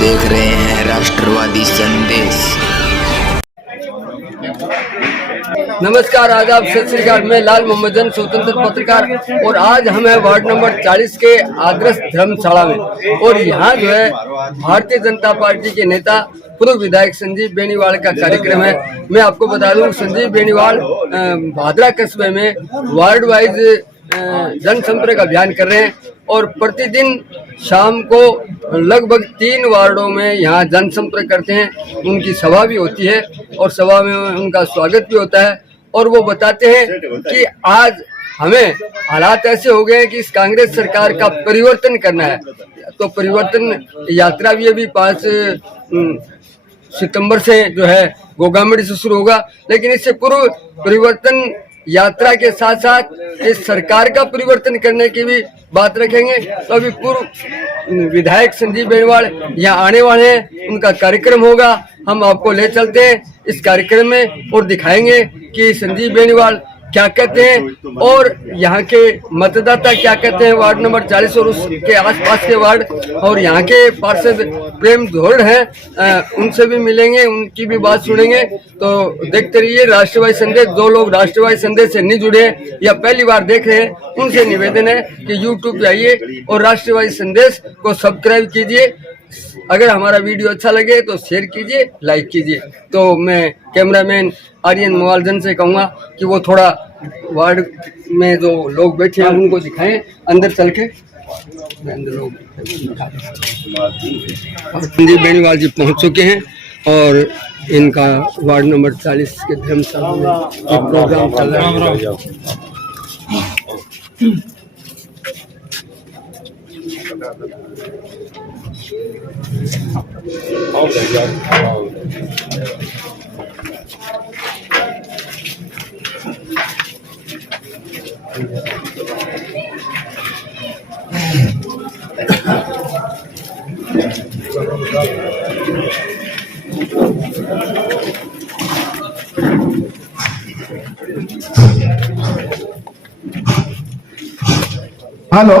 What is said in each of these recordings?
देख रहे हैं राष्ट्रवादी संदेश। नमस्कार, आदाब, सत श्री अकाल। मैं लाल मोहम्मदन, स्वतंत्र पत्रकार, और आज हम हैं वार्ड नंबर 40 के आदर्श धर्मशाला में। और यहाँ जो है भारतीय जनता पार्टी के नेता पूर्व विधायक संजीव बेनीवाल का कार्यक्रम है। मैं आपको बता दूं, संजीव बेनीवाल भादरा कस्बे में वार्ड वाइज जनसंपर्क अभियान कर रहे हैं और प्रतिदिन शाम को लगभग 3 वार्डों में यहाँ जनसंपर्क करते हैं। उनकी सभा भी होती है और सभा में उनका स्वागत भी होता है। और वो बताते हैं कि आज हमें हालात ऐसे हो गए हैं कि इस कांग्रेस सरकार का परिवर्तन करना है। तो परिवर्तन यात्रा भी अभी 5 सितंबर से जो है गोगामड़ी से शुरू होगा, लेकिन इससे पूर्व परिवर्तन यात्रा के साथ साथ इस सरकार का परिवर्तन करने की भी बात रखेंगे। तो अभी पूर्व विधायक संजीव बेनीवाल यहाँ आने वाले हैं, उनका कार्यक्रम होगा। हम आपको ले चलते हैं इस कार्यक्रम में और दिखाएंगे कि संजीव बेनीवाल क्या कहते हैं और यहाँ के मतदाता क्या कहते हैं। वार्ड नंबर 40 और उसके आसपास के वार्ड और यहाँ के पार्षद प्रेम धोड़ हैं, उनसे भी मिलेंगे, उनकी भी बात सुनेंगे। तो देखते रहिए राष्ट्रवादी संदेश। जो लोग राष्ट्रवादी संदेश से नहीं जुड़े हैं या पहली बार देख रहे हैं, उनसे निवेदन है कि यूट्यूब पे आइए और राष्ट्रवादी संदेश को सब्सक्राइब कीजिए। अगर हमारा वीडियो अच्छा लगे तो शेयर कीजिए, लाइक कीजिए। तो मैं कैमरामैन आर्यन मोवालजन से कहूँगा कि वो थोड़ा वार्ड में जो लोग बैठे हैं उनको दिखाएं, अंदर चल के अंदर लोग। संजीव बेनीवाल जी पहुँच चुके हैं और इनका वार्ड नंबर 40 के धर्मशाला में एक प्रोग्राम चल रहा है। हेलो,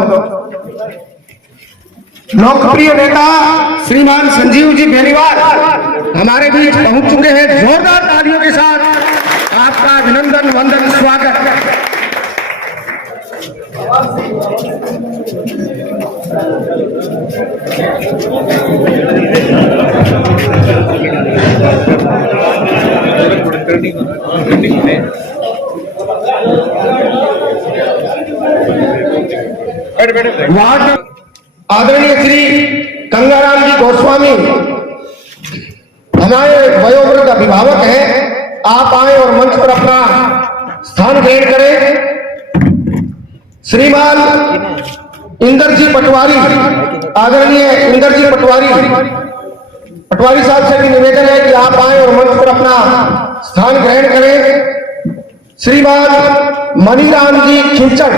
लोकप्रिय नेता श्रीमान संजीव जी बेनीवाल हमारे बीच पहुंच चुके हैं। जोरदार तालियों के साथ आपका अभिनंदन, वंदन, स्वागत। वार्ड आदरणीय श्री गंगाराम जी गोस्वामी हमारे वयोवृद्ध अभिभावक हैं, आप आए और मंच पर अपना स्थान ग्रहण करें। श्रीमान इंदरजी पटवारी, आदरणीय इंदरजी पटवारी साहब से भी निवेदन है कि आप आए और मंच पर अपना स्थान ग्रहण करें। श्रीमान मनीराम जी खिंचड़,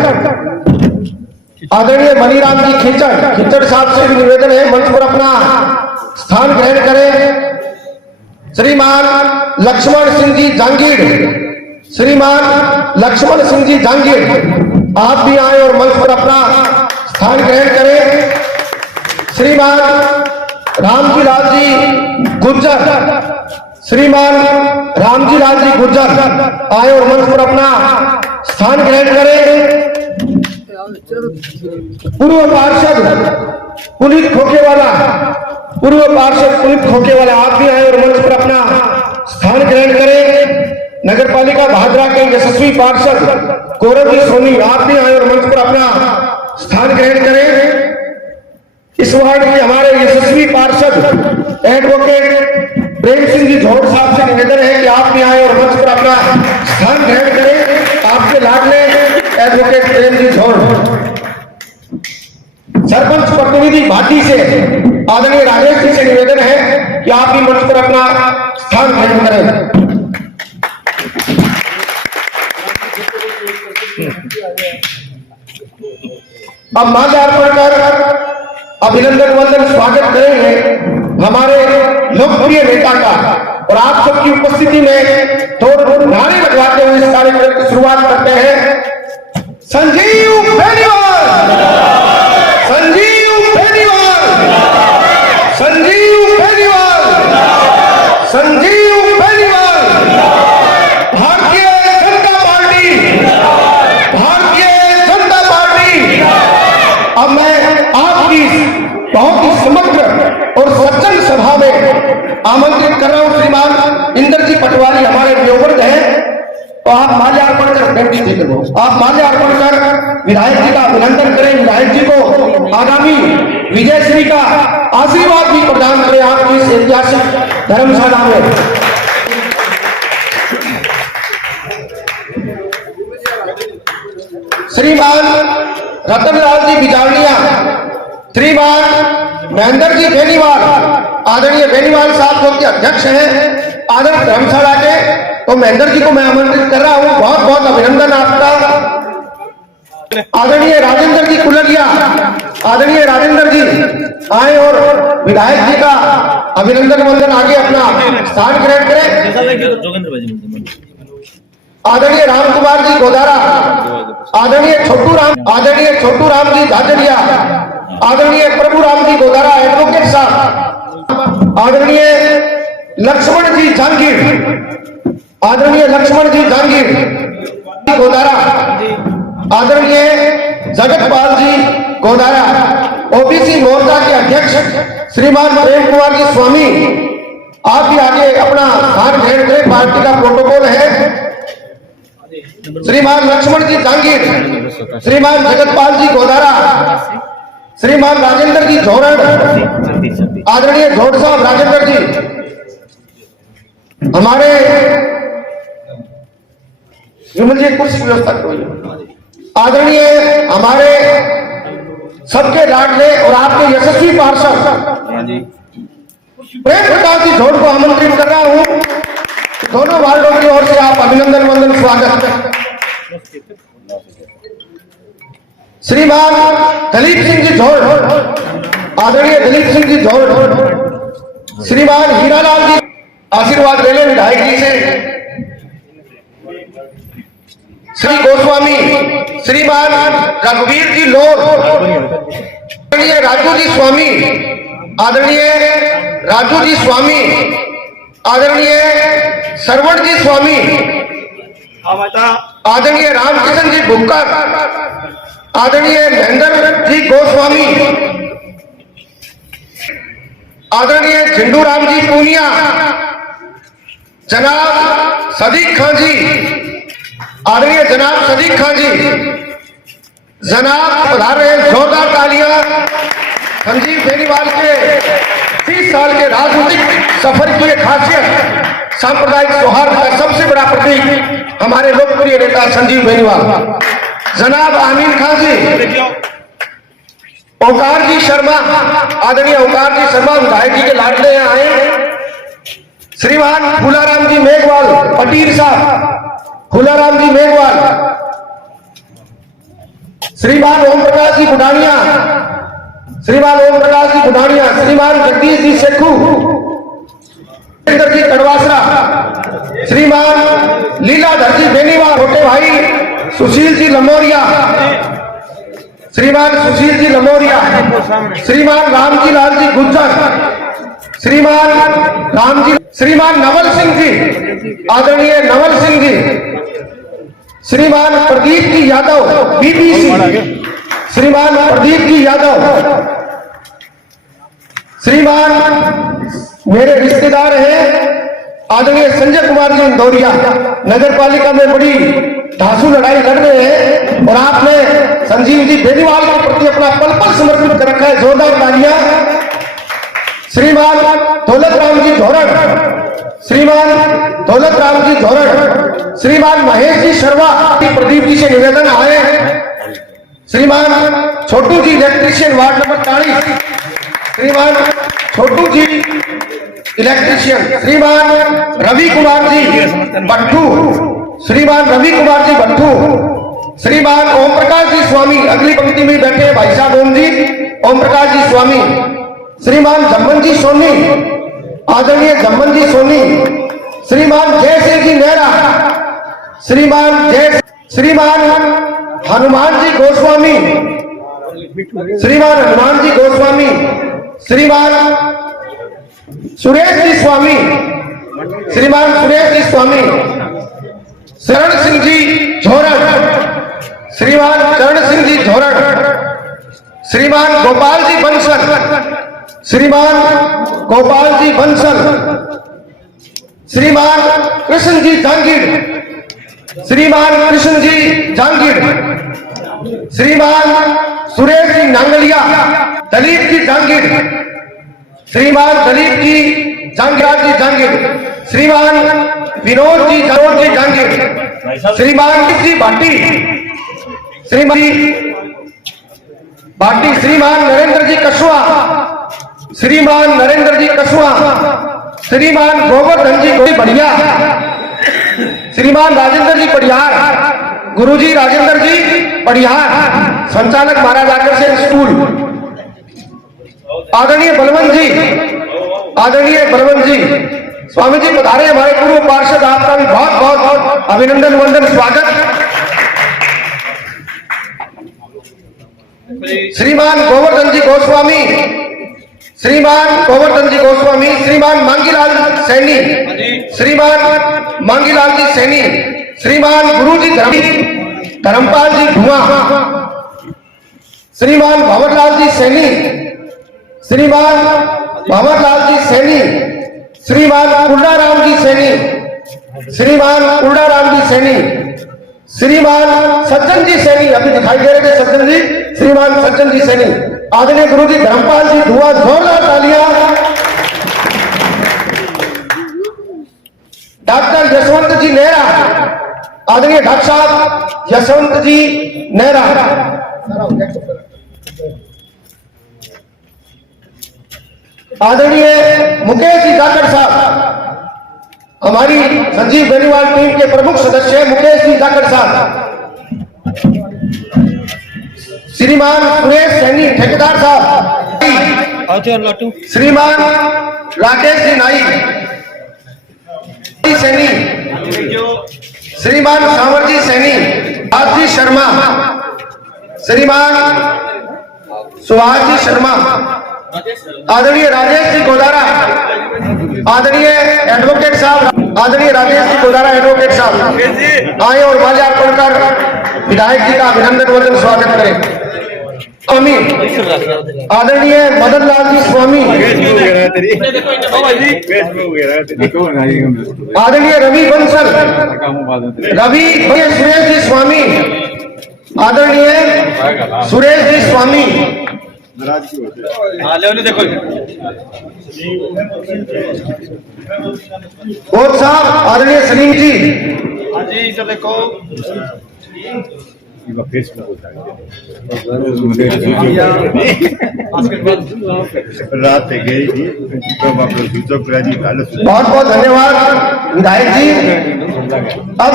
आदरणीय मनीराम जी खिंचड़ साहब से भी निवेदन है मंच पर अपना स्थान ग्रहण करें। श्रीमान लक्ष्मण सिंह जी जांगीर, श्रीमान लक्ष्मण सिंह जी जांगीर, आप भी आए और मंच पर अपना स्थान ग्रहण करें। श्रीमान रामजी लाल जी गुर्जर, श्रीमान रामजी लाल जी गुर्जर आए और मंच पर अपना स्थान ग्रहण करें। पूर्व पार्षद पुनीत खोखेवाला, आप भी आए और मंच पर अपना स्थान ग्रहण करें। नगर पालिका भादरा के यशस्वी पार्षद गौरव जी सोनी, आप भी आए और मंच पर अपना स्थान ग्रहण करें। इस वार्ड के हमारे यशस्वी पार्षद एडवोकेट प्रेम सिंह जी झोड़ साहब से निवेदन है कि आप भी आए और मंच पर अपना स्थान ग्रहण करें। आपके लाडले एडवोकेट प्रेम जी झोड़। सरपंच प्रतिनिधि भाटी से आदरणीय राजेश जी से निवेदन है कि आप भी मंच पर अपना स्थान ग्रहण करें। अब माल्यार्पण कर अभिनंदन, वंदन, स्वागत करेंगे हमारे लोकप्रिय नेता का। और आप सबकी उपस्थिति में थोड़े नारे लगवाते हुए इस कार्यक्रम की शुरुआत करते हैं। संजीव बेनीवाल, संजीव बेनीवाल, संजीव स्थित हो। आप माल्यार्पण कर विधायक जी का अभिनंदन करें, विधायक जी को आगामी विजयश्री का आशीर्वाद भी प्रदान करें आपकी इस ऐतिहासिक धर्मशाला में। श्रीमान रतनलाल जी बिजावड़िया, श्रीमान महेंद्र जी बेनीवाल, आदरणीय बेनीवाल साहब जो कि अध्यक्ष हैं आदर्श धर्मशाला के, तो महेंद्र जी को मैं आमंत्रित कर रहा हूं। बहुत बहुत अभिनंदन आपका। आदरणीय राजेंद्र जी कुलरिया, आदरणीय राजेंद्र जी आए और विधायक जी का अभिनंदन वंदन आगे अपना स्थान ग्रहण करें। आदरणीय राम कुमार जी गोदारा, आदरणीय छोटू राम जी धाजरिया, आदरणीय प्रभु राम जी गोदारा एडवोकेट साहब, आदरणीय लक्ष्मण जी जहांगीर, आदरणीय लक्ष्मण जी जहांगीर गोदारा, आदरणीय जगतपाल जी गोदारा, ओबीसी मोर्चा के अध्यक्ष श्रीमान प्रेम कुमार जी स्वामी, आप भी आगे अपना स्थान ग्रहण करें, पार्टी का प्रोटोकॉल है। श्रीमान लक्ष्मण जी जहांगीर, श्रीमान जगतपाल जी गोदारा, श्रीमान राजेंद्र जी झोरड़, आदरणीय झोड़ साहब राजेंद्र जी, हमारे विमल जी कुर्सी व्यवस्था करो। आदरणीय हमारे सबके लाडले और आपके यशस्वी पार्षद प्रेम प्रकाश जी झोड़ को आमंत्रित कर रहा हूं। दोनों वार्डों की ओर से आप अभिनंदन वंदन स्वागत। श्रीमान दलीप सिंह जी झोड़, आदरणीय दलीप सिंह जी झोड़, श्रीमान हीरालाल जी आशीर्वाद ले लें विधायक जी से। श्री गोस्वामी, श्रीमान रघुवीर जी लोर, आदरणीय राजू जी स्वामी, आदरणीय राजू जी स्वामी, आदरणीय सरवण जी स्वामी, आदरणीय रामकिशन जी भुक्कर, आदरणीय महेंद्र जी गोस्वामी, आदरणीय झिंडू राम जी पूनिया, जनाब सदीक खान जी, आदरणीय जनाब सदीक खान जी, जनाब पधार रहे, जोरदार तालियां संजीव बेनीवाल के 30 साल के राजनीतिक सफर की एक खासियत सांप्रदायिक सौहार्द का सबसे बड़ा प्रतीक हमारे लोकप्रिय नेता संजीव बेनीवाल, जनाब आमीन खान जी, ओंकार जी शर्मा, आदरणीय ओंकार जी शर्मा विधायक जी के लाडले यहाँ आए। श्रीमान फूलाराम जी मेघवाल पटीर साहब, फूलाराम जी मेघवाल, श्रीमान ओम प्रकाश जी बुढ़ानिया, श्रीमान ओम प्रकाश जी बुढ़ानिया, श्रीमान जगदीश जी सेखू, जी कड़वासरा, श्रीमान लीलाधर जी बेनीवाल, छोटे भाई सुशील जी लमोरिया, श्रीमान सुशील जी लमोरिया, श्रीमान रामजी लाल जी गुज्जर, श्रीमान राम जी, श्रीमान नवल सिंह जी, आदरणीय नवल सिंह जी, श्रीमान प्रदीप जी यादव बीबीसी, श्रीमान प्रदीप जी यादव, श्रीमान मेरे रिश्तेदार हैं आदरणीय संजय कुमार जी इंदौरिया, नगर पालिका में बड़ी धांसू लड़ाई लड़ रहे हैं और आपने संजीव जी बेनीवाल के प्रति अपना पल पल समर्पित कर रखा है, जोरदार तालियां। श्रीमान दौलत राम जी झोरड़, श्रीमान दौलत राम जी झोरड़, श्रीमान महेश जी शर्मा, प्रदीप जी से निवेदन आए, श्रीमान छोटू जी इलेक्ट्रीशियन वार्ड नंबर 40, श्रीमान छोटू जी इलेक्ट्रीशियन, श्रीमान रवि कुमार जी भट्टू, श्रीमान रवि कुमार जी भट्टू, श्रीमान ओम प्रकाश जी स्वामी, अगली पंक्ति में बैठे हैं भाई साहब ओम जी, ओम प्रकाश जी स्वामी, श्रीमान जम्मन जी सोनी, आदरणीय जम्मन जी सोनी, श्रीमान जय सिंह जी नेहरा, श्रीमान हनुमान जी गोस्वामी, श्रीमान हनुमान जी गोस्वामी, श्रीमान सुरेश जी स्वामी, श्रीमान सुरेश जी स्वामी, शरण सिंह जी झोरड़, श्रीमान चरण सिंह जी झोरड़, श्रीमान गोपाल जी बंसल, श्रीमान गोपाल जी बंसल, श्रीमान कृष्ण जी जहांगीर, श्रीमान कृष्ण जी जांगीर, श्रीमान सुरेश जी नांगलिया, दलीप जी जांगीर, श्रीमान दलीप जी जांगीर, श्रीमान विनोद जी जांगीर, श्रीमान जी भाटी, श्रीमान नरेंद्र जी कछुआ, श्रीमान गोवर्धन जी बढ़िया, श्रीमान राजेंद्र जी पडियार, गुरुजी राजेंद्र जी पडियार, संचालक महाराज आकर्षण स्कूल, आदरणीय बलवंत जी, स्वामी जी पधारे हमारे पूर्व पार्षद, आपका भी बहुत बहुत अभिनंदन वंदन स्वागत। श्रीमान गोवर्धन जी गोस्वामी, श्रीमान मांगीलाल सैनी, श्रीमान गुरुजी धर्मपाल जी धुआं, श्रीमान भंवरलाल जी सैनी, श्रीमान कुर्डाराम जी सैनी, श्रीमान सज्जन जी सैनी, अभी दिखाई दे रहे थे सज्जन जी, श्रीमान सज्जन जी सैनी, आदरणीय गुरुजी धर्मपाल जी धुआं, जोरदार तालियां। डॉक्टर यशवंत जी नेहरा, आदरणीय डॉक्टर साहब यशवंत जी नेहरा, आदरणीय मुकेश जी जाखड़ साहब, हमारी संजीव बेनीवाल टीम के प्रमुख सदस्य मुकेश जी जाखड़ साहब, श्रीमान सुरेश सैनी ठेकेदार साहब, श्रीमान राकेश जी नाई सैनी, श्रीमान सावरजी सैनी, आजी शर्मा, श्रीमान सुभाष जी शर्मा, आदरणीय राजेश जी गोदारा, आदरणीय एडवोकेट साहब, आए और माल्यार्पण कर विधायक जी का अभिनंदन वंदन स्वागत करें। स्वामी आदरणीय मदन लाल जी स्वामी, आदरणीय रवि बंसल, सुरेश जी स्वामी, आदरणीय सुरेश जी स्वामी, और साहब आदरणीय सलीम जी, देखो रात गई थी, बहुत बहुत धन्यवाद विधायक जी। अब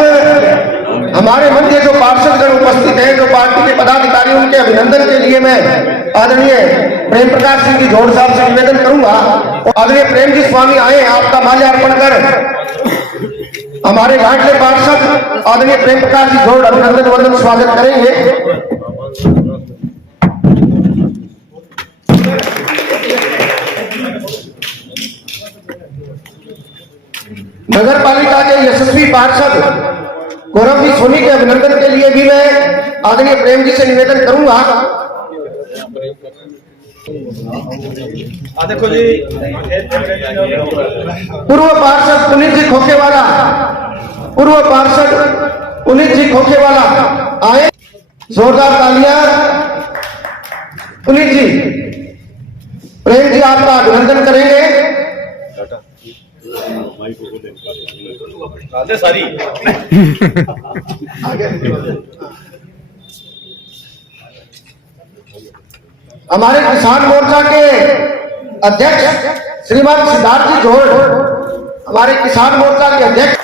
हमारे मंच जो पार्षदगण उपस्थित हैं, जो पार्टी के पदाधिकारी, उनके अभिनंदन के लिए मैं आदरणीय प्रेम प्रकाश सिंह जी जोड़ साहब से निवेदन करूंगा। आदरणीय प्रेम जी स्वामी आए, आपका माल्यार्पण कर हमारे घाटले पार्षद आदरणीय प्रेम प्रकाश जी जोड़ अभिनंदन वंदन स्वागत करेंगे। नगर पालिका के यशस्वी पार्षद गौरव जी सोनी के अभिनंदन के लिए भी मैं आदरणीय प्रेम जी से निवेदन करूंगा। देखो जी, पूर्व पार्षद पुनीत जी खोखेवाला, आए, जोरदार तालियां। पुनीत जी, प्रेम जी आपका अभिनंदन करेंगे। सारी हमारे किसान मोर्चा के अध्यक्ष श्रीमान सिद्धार्थ जी जोड़, हमारे किसान मोर्चा के अध्यक्ष,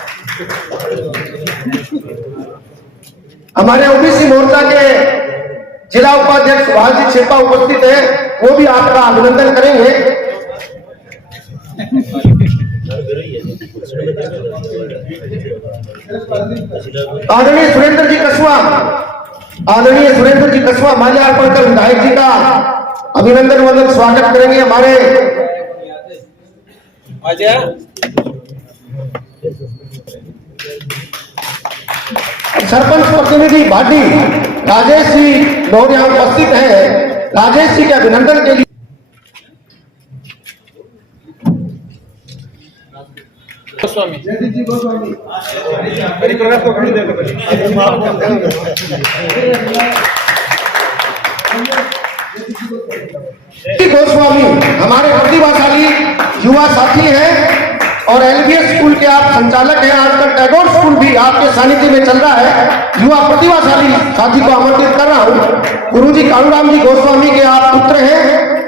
हमारे ओबीसी मोर्चा के जिला उपाध्यक्ष सुभाष जी छेपा उपस्थित है, वो भी आपका अभिनंदन करेंगे। आदरणीय सुरेंद्र जी कछुआ माल्यार्पण कर विधायक जी का अभिनंदन वंदन स्वागत करेंगे। हमारे सरपंच प्रतिनिधि भाटी राजेश जी लोग यहाँ उपस्थित हैं, राजेश जी के अभिनंदन के लिए गोस्वामी। गोस्वामी हमारे प्रतिभाशाली युवा साथी हैं और एलबीएस स्कूल के आप संचालक हैं। आजकल टैगोर स्कूल भी आपके सानिध्य में चल रहा है। युवा प्रतिभाशाली साथी को आमंत्रित कर रहा हूँ। गुरुजी कालूराम जी गोस्वामी के आप पुत्र हैं,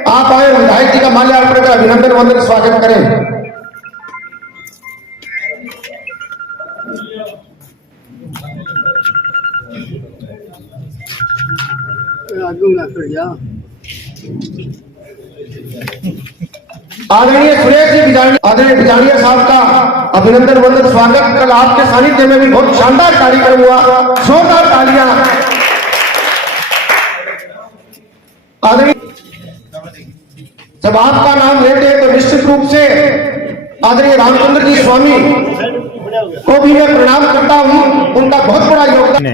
आप आए विधायक जी का माल्यार्पण कर अभिनंदन वंदन स्वागत करें। आदरणीय सुरेश जी बिजाड़िया, आदरणीय बिजाड़िया साहब का अभिनंदन वंदन स्वागत। कल आपके सानिध्य में भी बहुत शानदार कार्यक्रम हुआ, जोरदार तालियां। आदरणीय जब आपका नाम लेते हैं तो निश्चित रूप से आदरणीय रामचंद्र जी स्वामी को भी मैं प्रणाम करता हूं। उनका बहुत बड़ा योगदान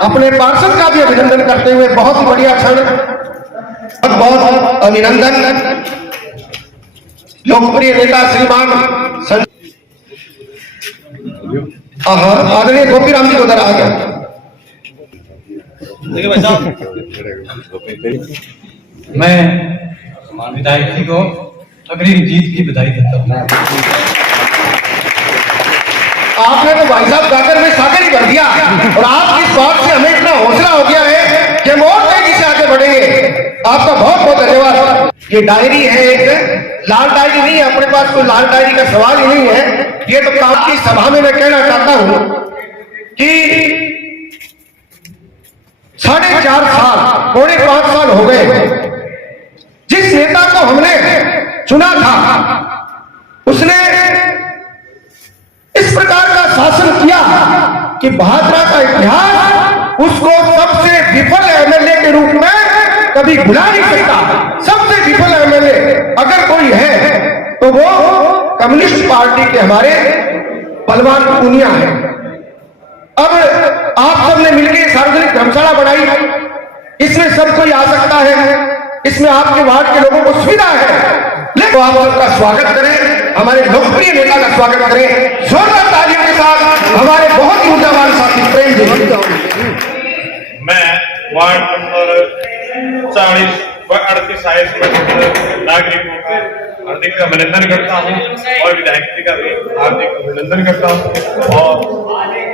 अपने पार्षद का भी अभिनंदन करते हुए बहुत ही बढ़िया क्षण, बहुत अभिनंदन। लोकप्रिय नेता श्रीमान आदरणीय गोपीराम जी उधर आ गया। मैं विधायक जी को अगली जीत की बधाई देता हूँ। आपने तो भाई साहब गाकर में सागर ही भर दिया और आपकी इस बात से हमें इतना हौसला हो गया है कि हम और तेजी से आगे बढ़ेंगे। आपका बहुत बहुत धन्यवाद। ये डायरी है, एक लाल डायरी नहीं है अपने पास, कोई लाल डायरी का सवाल ही नहीं है। ये तो आपकी सभा में मैं कहना चाहता हूं कि 4.5 साल, पौने 5 साल हो गए जिस नेता को हमने चुना था उसने इस प्रकार का शासन किया कि भाजपा का इतिहास उसको सबसे विफल एमएलए के रूप में कभी भुला नहीं सकता। सबसे विफल एमएलए अगर कोई है तो वो कम्युनिस्ट पार्टी के हमारे बलवान पूनिया है। अब आप सबने मिलकर सार्वजनिक धर्मशाला बनाई, इसमें सब कोई आ सकता है, इसमें आपके वार्ड के लोगों को सुविधा है। तो आप सबका स्वागत करें, हमारे लोकप्रिय नेता का स्वागत करें जोरदार तालियों के साथ। हमारे बहुत ही ऊर्जावान साथी प्रेम जी। मैं वार्ड नंबर 40 व 38 नागरिकों का हार्दिक अभिनंदन करता हूँ और विधायक जी का भी हार्दिक अभिनंदन करता हूँ। और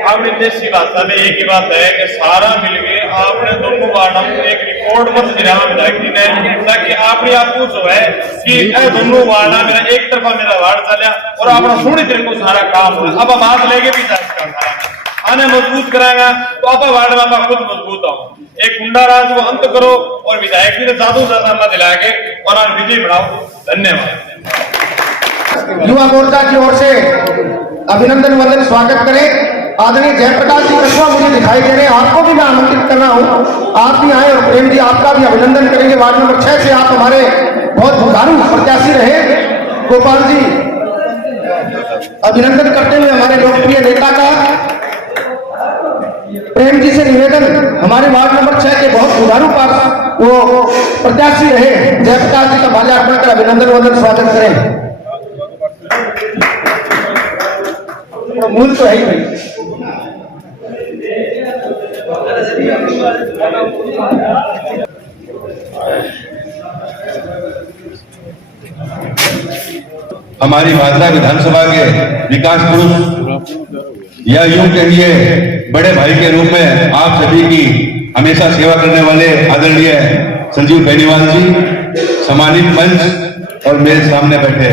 आपने जैसी बात है, एक ही बात है कि सारा मिलके आपने दोनों वार्डों में एक रिकॉर्ड मत गिरा विधायक जी ने, ताकि आपने आपको जो है कि दोनों वार्डा मेरा एक तरफा मेरा वार्ड चलिया और अपना सोने तेरे को सारा काम हो। अब बात लेके भी आने मजबूत कराएगा तो आप वार्ड में आप खुद मजबूत हो। एक गुंडा राज को अंत करो और विधायक जी ने ज्यादा से ज्यादा दिला के और विजय बढ़ाओ। धन्यवाद। युवा मोर्चा की ओर से अभिनंदन वंदन स्वागत करें। आदरणीय जयप्रकाश जी कछुआ मुझे दिखाई दे रहे हैं, आपको भी मैं आमंत्रित कर रहा हूँ। आप भी आए और प्रेम जी आपका भी अभिनंदन करेंगे। वार्ड नंबर 6 से आप हमारे बहुत जुझारू प्रत्याशी रहे। गोपाल जी अभिनंदन करते हुए हमारे लोकप्रिय नेता का प्रेम जी से निवेदन, हमारे वार्ड नंबर 6 के बहुत जुझारू पास वो प्रत्याशी रहे जयप्रकाश जी का माल्यार्पण कर अभिनंदन वंदन स्वागत करें। मूल तो है ही भाई। हमारी भादरा विधानसभा के विकास पुरुष या यूं कहिए बड़े भाई के रूप में आप सभी की हमेशा सेवा करने वाले आदरणीय संजीव बेनीवाल जी, सम्मानित मंच और मेरे सामने बैठे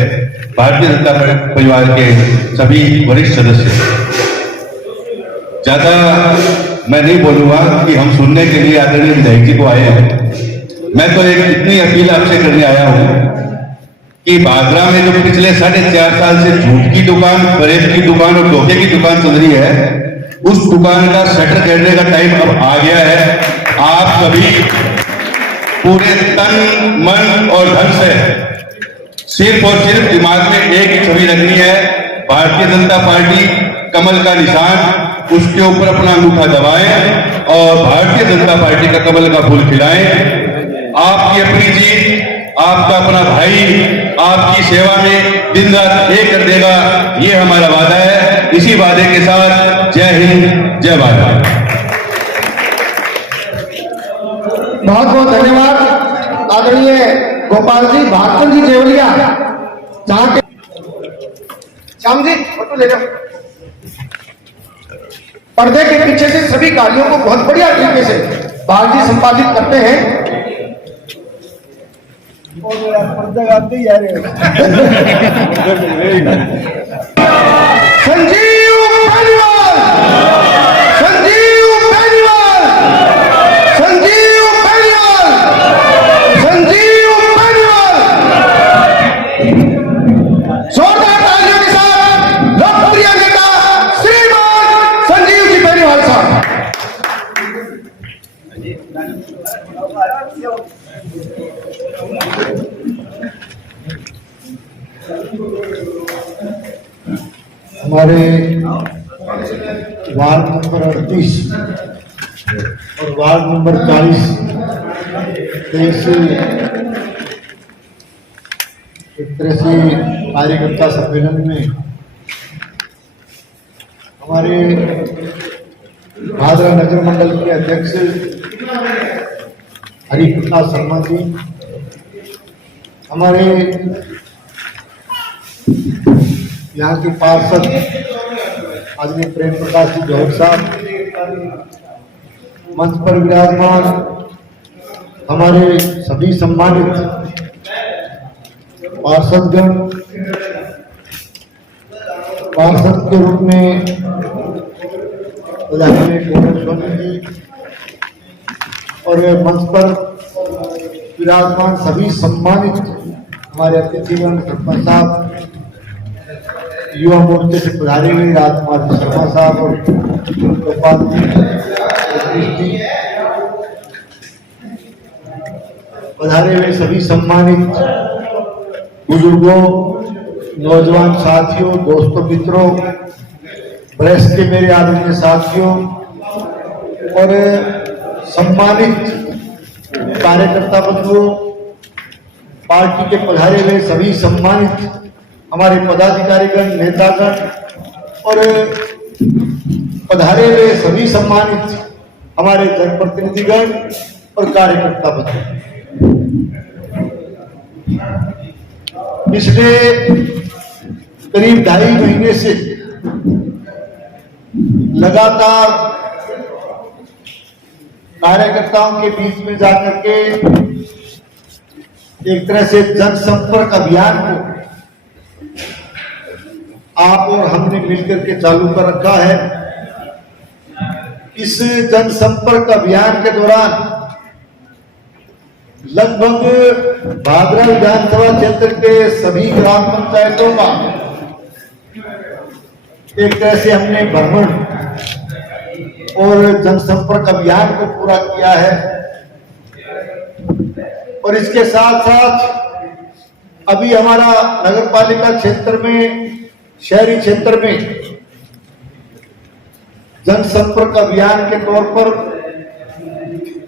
भारतीय जनता परिवार के सभी वरिष्ठ सदस्य, ज्यादा मैं नहीं बोलूंगा कि हम सुनने के लिए आदरणीय विधायक जी को आए हैं। मैं तो एक इतनी अपील आपसे करने आया हूं कि भादरा में जो पिछले 4.5 साल से झूठ की दुकान, फरेब की दुकान और धोखे की दुकान चल रही है, उस दुकान का शटर गिरने का टाइम अब आ गया है। आप सभी पूरे तन मन और धन से सिर्फ और सिर्फ दिमाग में एक ही छवि रखनी है, भारतीय जनता पार्टी कमल का निशान, उसके ऊपर अपना अंगूठा दबाएं और भारतीय जनता पार्टी का कमल का फूल खिलाएं। आपकी अपनी जीत, आपका अपना भाई आपकी सेवा में दिन रात एक कर देगा, ये हमारा वादा है। इसी वादे के साथ जय हिंद, जय भारत। बहुत बहुत धन्यवाद आदरणीय गोपाल जी। भारचंद जी देवलिया, जहां के श्याम जी फोटो ले लो। पर्दे के पीछे से सभी कार्यों को बहुत बढ़िया तरीके से बाल जी संपादित करते हैं। संजीव बेनीवाल, संजीव बेनीवाल, संजीव बेनीवाल, संजीव बेनीवाल। जोरदार तालियों के साथ लोकप्रिय नेता श्रीमान संजीव जी बेनीवाल साहब। हमारे वार्ड नंबर 38 और वार्ड नंबर 40 इस एक तरह से कार्यकर्ता सम्मेलन में हमारे भादरा नगर मंडल के अध्यक्ष हरिप्रकाश शर्मा जी, हमारे यहाँ के पार्षद आदरणीय प्रेम प्रकाश जी जौहर साहब, मंच पर विराजमान हमारे सभी सम्मानित पार्षदगण, पार्षद के रूप में स्वामी जी और मंच पर विराजमान सभी सम्मानित हमारे अतिथिगण, सरपंच साहब, युवा मोर्चे से पधारे हुए राजकुमार शर्मा साहब और गोपाल जी, पधारे हुए सभी सम्मानित बुजुर्गों, नौजवान साथियों, दोस्तों, मित्रों, प्रेस के मेरे आदरणीय साथियों और सम्मानित कार्यकर्ता बंधुओं, पार्टी के पधारे हुए सभी सम्मानित हमारे पदाधिकारीगण, नेतागण और पधारे हुए सभी सम्मानित हमारे जनप्रतिनिधिगण और कार्यकर्ता बंधु, पिछले करीब 2.5 महीने से लगातार कार्यकर्ताओं के बीच में जाकर के एक तरह से जनसंपर्क अभियान को आप और हमने मिलकर के चालू कर रखा है। इस जनसंपर्क अभियान के दौरान लगभग भादरा विधानसभा क्षेत्र के सभी ग्राम पंचायतों का एक तरह से हमने भ्रमण और जनसंपर्क अभियान को पूरा किया है और इसके साथ साथ अभी हमारा नगर पालिका क्षेत्र में, शहरी क्षेत्र में जनसंपर्क अभियान के तौर पर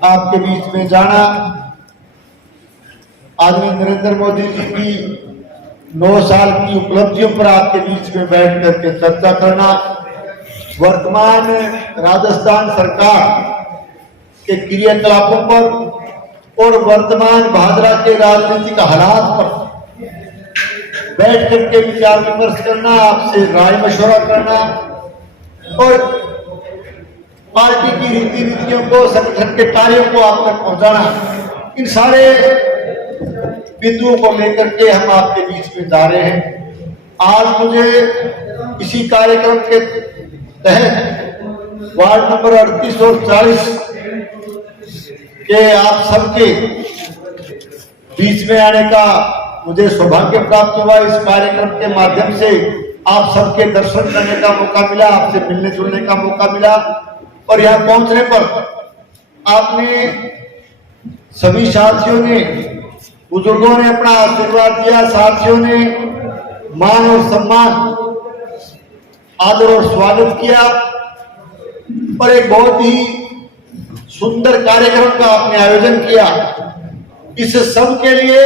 आपके बीच में जाना, आदरणीय नरेंद्र मोदी जी की 9 साल की उपलब्धियों पर आपके बीच में बैठ करके चर्चा करना, वर्तमान राजस्थान सरकार के क्रियाकलापों पर और वर्तमान भादरा के राजनीतिक हालात पर बैठ करके विचार विमर्श करना, आपसे राय मशवरा करना और पार्टी की रीति नीतियों को, संगठन के कार्यों को आप तक पहुंचाना, इन सारे बिंदुओं को लेकर के हम आपके बीच में जा रहे हैं। आज मुझे इसी कार्यक्रम के तहत वार्ड नंबर 38 और 40 के आप सबके बीच में आने का मुझे सौभाग्य प्राप्त हुआ। इस कार्यक्रम के माध्यम से आप सबके दर्शन करने का मौका मिला, आपसे मिलने जुलने का मौका मिला और यहाँ पहुंचने पर आपने सभी साथियों ने, बुजुर्गों ने अपना आशीर्वाद दिया, साथियों ने मान और सम्मान, आदर और स्वागत किया और एक बहुत ही सुंदर कार्यक्रम का आपने आयोजन किया। इस सब के लिए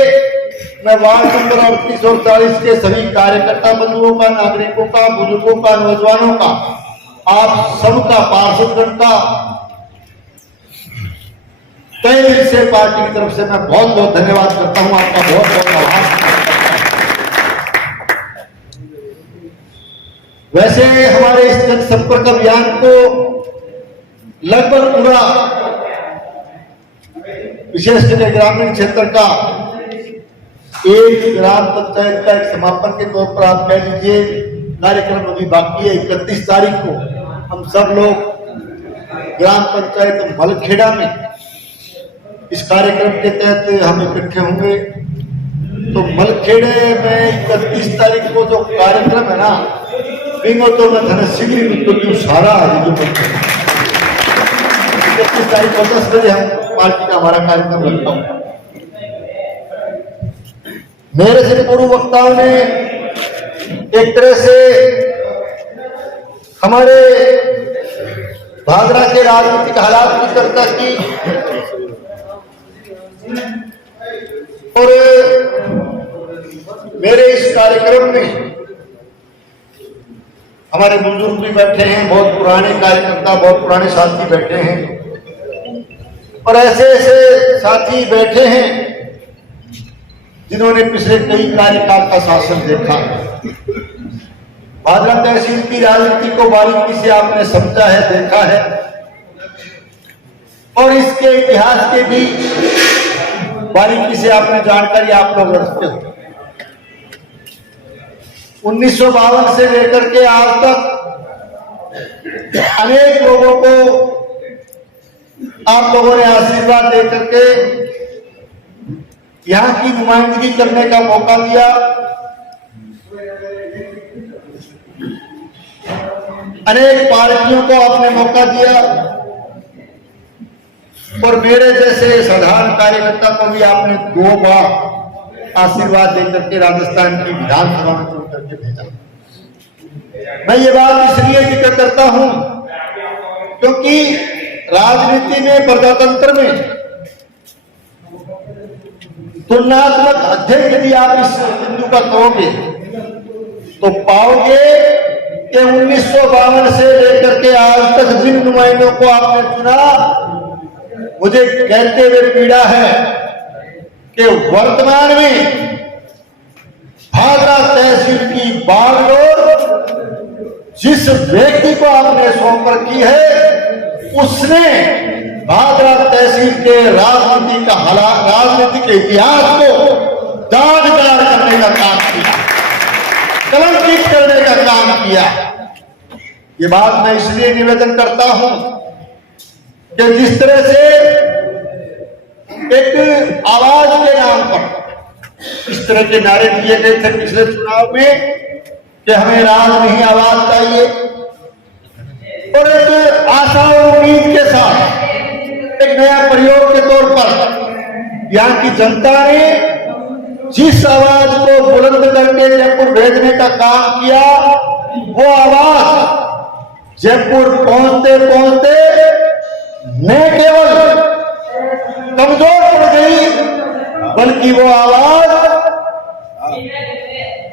मैं वार्ड नंबर 38 और 40 के सभी कार्यकर्ता बंधुओं का, नागरिकों का, बुजुर्गों का, नौजवानों का, आप सबका, पार्षदगण का तय दिल से पार्टी की तरफ से मैं बहुत बहुत धन्यवाद करता हूं। आपका बहुत बहुत आभार। वैसे हमारे इस जनसंपर्क अभियान को लगभग पूरा, विशेषकर ग्रामीण क्षेत्र का, एक ग्राम पंचायत का एक समापन के तौर पर आप कह लीजिए कार्यक्रम अभी बाकी है। 31 तारीख को हम सब लोग ग्राम पंचायत मलखेड़ा में इस कार्यक्रम के तहत हम इकट्ठे होंगे। तो मलखेड़े में 31 तारीख को जो कार्यक्रम है ना, बिंगो तो मैं धनसिंह तो क्यों सारा 31 तारीख को 10 बजे हम पार्टी का हमारा कार्यक्रम रखता हूं। मेरे से पूर्व वक्ताओं ने एक तरह से हमारे भादरा के राजनीतिक हालात की चर्चा की और मेरे इस कार्यक्रम में हमारे बुजुर्ग भी बैठे हैं, बहुत पुराने कार्यकर्ता, बहुत पुराने साथी बैठे हैं और ऐसे ऐसे साथी बैठे हैं जिन्होंने पिछले कई कार्यकाल का शासन देखा। भादरा तहसील की राजनीति को बारीकी से आपने समझा है, देखा है और इसके इतिहास के भी बारीकी से आपने जानकारी आप लोग रखते हो। 1952 से लेकर के आज तक अनेक लोगों को आप लोगों ने आशीर्वाद दे करके यहां की नुमाइंदगी करने का मौका दिया। अनेक पार्टियों को आपने मौका दिया और मेरे जैसे साधारण कार्यकर्ता को भी आपने 2 बार आशीर्वाद देकर के राजस्थान की विधानसभा में चुन करके भेजा। मैं ये बात इसलिए जिक्र करता हूं क्योंकि राजनीति में, प्रजातंत्र में तुलनात्मक अध्ययन यदि आप इस बिंदु का करोगे तो पाओगे कि 1952 से लेकर के आज तक जिन नुमाइंदों को आपने चुना, मुझे कहते हुए पीड़ा है कि वर्तमान में भादरा तहसील की बागडोर जिस व्यक्ति को आपने सौंप की है, उसने भादरा तहसील के राजनीति का राजनीतिक इतिहास को दागदार करने का काम किया, कलंकित करने का काम किया। ये बात मैं इसलिए निवेदन करता हूं कि जिस तरह से एक आवाज के नाम पर इस तरह के नारे दिए गए थे पिछले चुनाव में कि हमें राज नहीं आवाज चाहिए, और एक आशा और उम्मीद के साथ एक नया प्रयोग के तौर पर यहाँ की जनता ने जिस आवाज को बुलंद करके जयपुर भेजने का काम किया, वो आवाज जयपुर पहुंचते पहुंचते न केवल कमजोर पड़ गई, बल्कि वो आवाज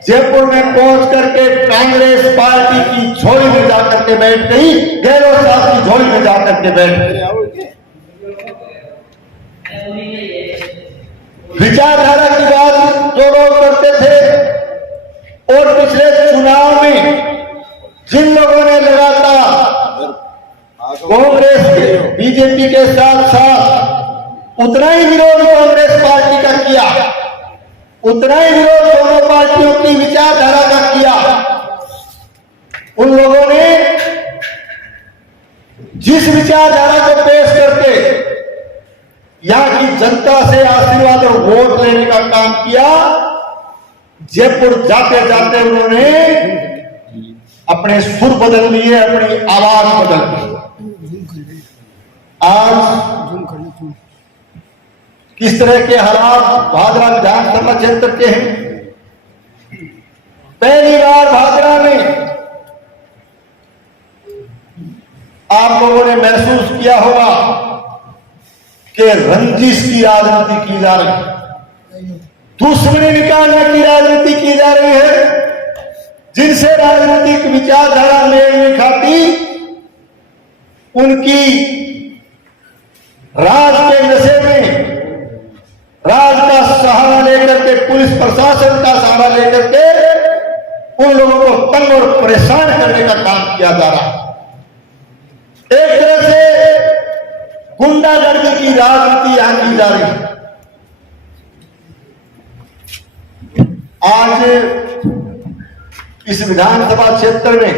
जयपुर में पहुंच करके कांग्रेस पार्टी की झोली में जाकर के बैठ गई, गहलोत साहब की झोली में जाकर के बैठ गई। विचारधारा की बात जो लोग करते थे और पिछले चुनाव में जिन लोगों ने लगातार कांग्रेस के, बीजेपी के साथ साथ उतना ही विरोध कांग्रेस पार्टी का किया, उतना ही विरोध दोनों पार्टियों की विचारधारा का किया, उन लोगों ने जिस विचारधारा को पेश करके यहां की जनता से आशीर्वाद और वोट लेने का काम किया, जयपुर जाते जाते उन्होंने अपने सुर बदल लिए, अपनी आवाज बदल दी। आज किस तरह के हालात भादरा विधानसभा क्षेत्र के हैं? पहली बार भादरा में आप लोगों ने महसूस किया होगा कि रंजिश की राजनीति की जा रही है, दुश्मनी निकालने की राजनीति की जा रही है। जिनसे राजनीतिक विचारधारा मेल नहीं खाती, उनकी राज के नशे में राज का सहारा लेकर के, पुलिस प्रशासन का सहारा लेकर के उन लोगों को तंग और परेशान करने का काम किया जा रहा है। एक तरह से गुंडागर्दी की राजनीति यहां की जा रही है। आज इस विधानसभा क्षेत्र में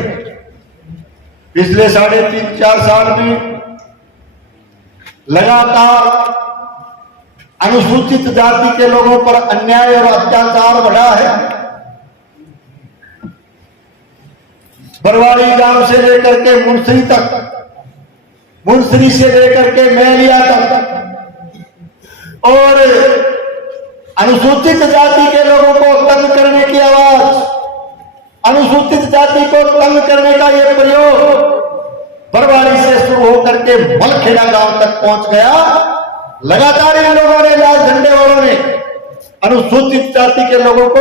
पिछले 3.5-4 साल में लगातार अनुसूचित जाति के लोगों पर अन्याय और अत्याचार बढ़ा है। बरवाड़ी गांव से लेकर के मुंसरी तक, मुंसरी से लेकर के मैलिया तक, और अनुसूचित जाति के लोगों को तंग करने की आवाज, अनुसूचित जाति को तंग करने का यह प्रयोग बरवाड़ी से शुरू होकर के मलखेड़ा गांव तक पहुंच गया। लगातार इन लोगों ने, लाल झंडे वालों ने अनुसूचित जाति के लोगों को